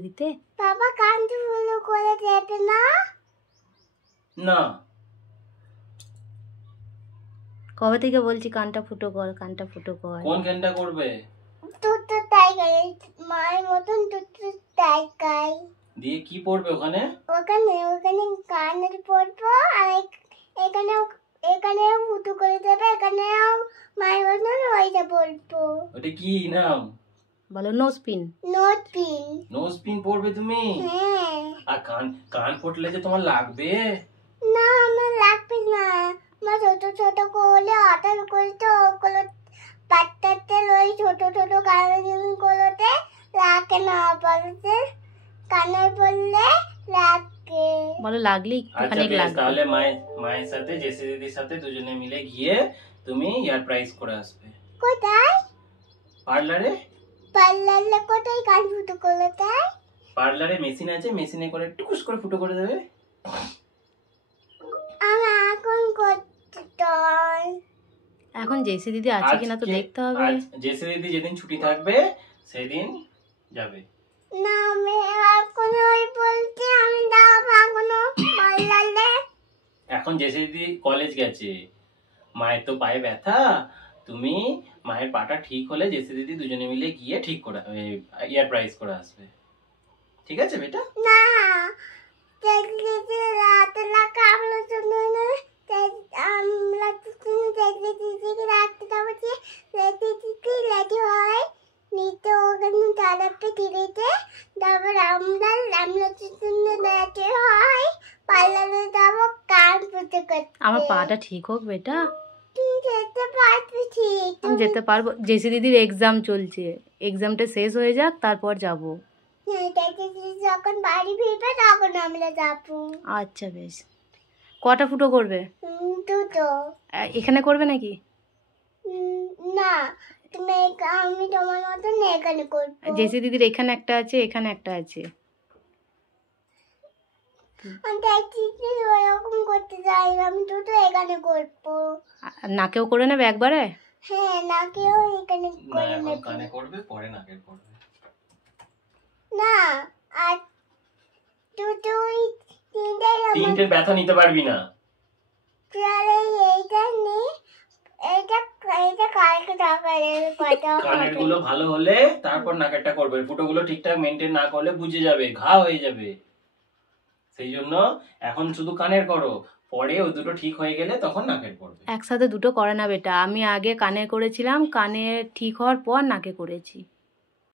দিতে বাবা কানটা ফুটো করে দেবে না? না। কবে থেকে বলছি কানটা ফুটো কর, কানটা ফুটো কর। কোন কানটা করবে? দুটো টাইগার, মায়ের মতন দুটো টাইগার দিয়ে কি পড়বে ওখানে? ওখানে ওখানে কানের পড়বো, আর এখানে এখানে ফুটো করে দেবে, এখানেও মায়ের মতন ওইটা বলবো। ওটা কি নাম? বলো nose pin. Note pin. Nose pin পড়বে তুমি? হ্যাঁ। আর কান ফুটলে যে তোমার লাগবে? না, আমার লাগবে না। আমার ছোট ছোট করলে আটার করতে ওগুলো বাচ্চাতে ওই ছোট ছোট কানগুলোতে লাগে না, বলতে কানে বললে লাগে। বলো লাগলে একটুখানি লাগবে। তাহলে মায়ের সাথে জেসি দিদির সাথে দুজনে মিলে গিয়ে তুমি ইয়ার প্রাইস করে আসবে। কোথায়? পার্লারে। পার্লারে কোথায় কান ফুটো করলে তাই? পার্লারে মেশিন আছে, মেশিনে করে টুকুস করে ফুটো করে দেবে। আমার এখন করতে চাই। এখন জেসি দিদি আছে কিনা তো দেখতে হবে। জেসি দিদি যেদিন ছুটি থাকবে সেদিন যাবে। না, আমি এখন ওই বলতে আমি যাবো এখনো পার্লারে। এখন জেসি দিদি কলেজ গেছে, মায়ের তো পায়ে ব্যথা, তুমি মায়ের পাটা ঠিক হলে জেসি দিদি দুজনে মিলে গিয়ে ঠিক করে ইয়ার প্রাইস করে আসবে। ঠিক আছে বেটা? না, দেখতে রাতে লাগা আমরা জন্য না, আমরা দেখতে রাখতে যাবো যে দেখতে লেডি হয় নিতে ওখানে দাঁড়াতে দিলেতে, তারপর আমরা জন্য লেডি হয় পার্লারে যাবো কান ফুটো করতে। আমার পাটা ঠিক হোক বেটা। তুমি যেতে পারবে ঠিক? আমি যেতে পারবো। জেসি দিদির এক্সাম চলছে, এক্সামটা শেষ হয়ে যাক তারপর যাব। যখন বাড়ি ফিরবে তখন আমরা যাবো। আচ্ছা বেশ। কটা ফুটো করবে? দুটো। এখানে করবে নাকি? না, তুমি আমি তোমার মতন এখানে করবো। জেসি দিদির এখানে একটা আছে, এখানে একটা আছে। আমি দেখছি ওরকম করতে চাই না, আমি দুটো এখানে করবো। নাকেও করে নেবে একবারে? হ্যাঁ, নাকেও এখানে করে নেবে। কানে করবে, পরে নাকে করবে। না, আর দুটোই তিনটে ব্যথা নিতে পারবি না। তাহলে এইটা নে, এটা কালকে কানের গুলো ভালো হলে তারপর নাকেরটা করবে। ফুটোগুলো ঠিকঠাক মেনটেন না করলে বুঝে যাবে, ঘা হয়ে যাবে। সেই জন্য এখন শুধু কানের করো, পরে ওই দুটো ঠিক হয়ে গেলে তখন নাকের করবে। একসাথে দুটো করে না বেটা। আমি আগে কানে করেছিলাম, কানে ঠিক হওয়ার পর নাকে করেছি।